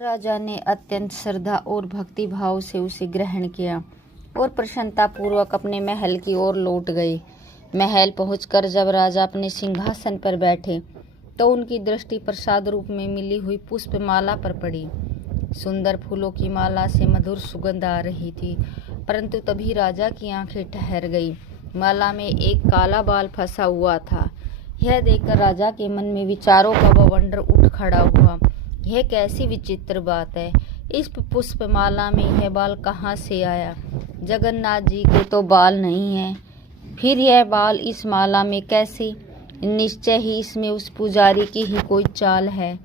राजा ने अत्यंत श्रद्धा और भक्ति भाव से उसे ग्रहण किया और प्रसन्नता पूर्वक अपने महल की ओर लौट गए। महल पहुंचकर जब राजा अपने सिंहासन पर बैठे तो उनकी दृष्टि प्रसाद रूप में मिली हुई पुष्पमाला पर पड़ी। सुंदर फूलों की माला से मधुर सुगंध आ रही थी, परंतु तभी राजा की आंखें ठहर गई। माला में एक काला बाल फंसा हुआ था। यह देखकर राजा के मन में विचारों का बवंडर उठ खड़ा हुआ। यह कैसी विचित्र बात है, इस पुष्पमाला में यह बाल कहाँ से आया? जगन्नाथ जी के तो बाल नहीं है, फिर यह बाल इस माला में कैसे? निश्चय ही इसमें उस पुजारी की ही कोई चाल है।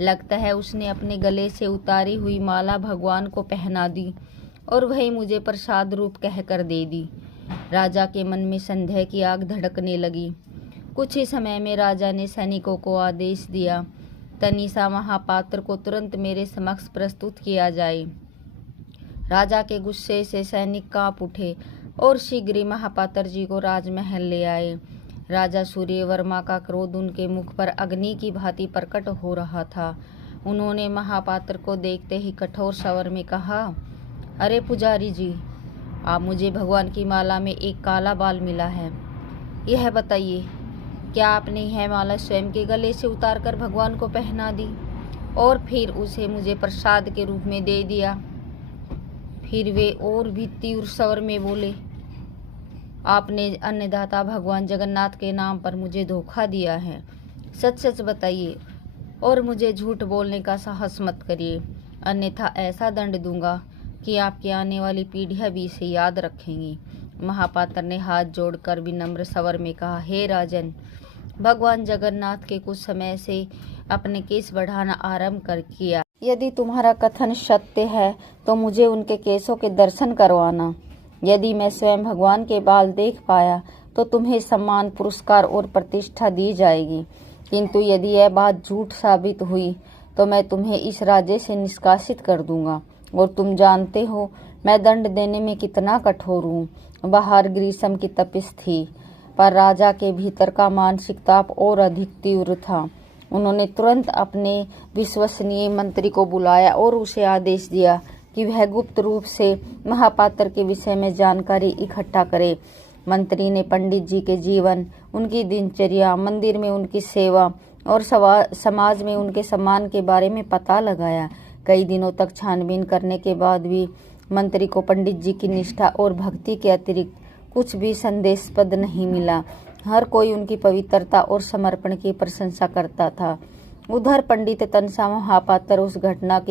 लगता है उसने अपने गले से उतारी हुई माला भगवान को पहना दी और वही मुझे प्रसाद रूप कहकर दे दी। राजा के मन में संदेह की आग धड़कने लगी। कुछ ही समय में राजा ने सैनिकों को आदेश दिया, तनीसा महापात्र को तुरंत मेरे समक्ष प्रस्तुत किया जाए। राजा के गुस्से से सैनिक कांप उठे और शीघ्र ही महापात्र जी को राजमहल ले आए। राजा सूर्यवर्मा का क्रोध उनके मुख पर अग्नि की भांति प्रकट हो रहा था। उन्होंने महापात्र को देखते ही कठोर स्वर में कहा, अरे पुजारी जी, आप मुझे भगवान की माला में एक काला बाल मिला है। यह बताइए, क्या आपने यह माला स्वयं के गले से उतारकर भगवान को पहना दी और फिर उसे मुझे प्रसाद के रूप में दे दिया? फिर वे और भी तीव्र स्वर में बोले, आपने अन्नदाता भगवान जगन्नाथ के नाम पर मुझे धोखा दिया है। सच सच बताइए और मुझे झूठ बोलने का साहस मत करिए, अन्यथा ऐसा दंड दूंगा कि आपकी आने वाली पीढ़ियां भी इसे याद रखेंगी। महापात्र ने हाथ जोड़कर विनम्र स्वर में कहा, हे राजन, भगवान जगन्नाथ के कुछ समय से अपने केश बढ़ाना आरंभ कर किया। यदि तुम्हारा कथन सत्य है तो मुझे उनके केशों के दर्शन करवाना। यदि मैं स्वयं भगवान के बाल देख पाया तो तुम्हें सम्मान, पुरस्कार और प्रतिष्ठा दी जाएगी, किंतु यदि यह बात झूठ साबित हुई तो मैं तुम्हें इस राज्य से निष्कासित कर दूंगा। और तुम जानते हो मैं दंड देने में कितना कठोर हूँ। बाहर ग्रीष्म की तपिश थी, पर राजा के भीतर का मानसिक ताप और अधिक तीव्र था। उन्होंने तुरंत अपने विश्वसनीय मंत्री को बुलाया और उसे आदेश दिया कि वह गुप्त रूप से महापात्र के विषय में जानकारी इकट्ठा करे। मंत्री ने पंडित जी के जीवन, उनकी दिनचर्या, मंदिर में उनकी सेवा और समाज में उनके सम्मान के बारे में पता लगाया। कई दिनों तक छानबीन करने के बाद भी मंत्री को पंडित जी की निष्ठा और भक्ति के अतिरिक्त कुछ भी संदेशपद नहीं मिला। हर कोई उनकी पवित्रता और समर्पण की प्रशंसा करता था। उधर पंडित तनसा महापात्र उस घटना के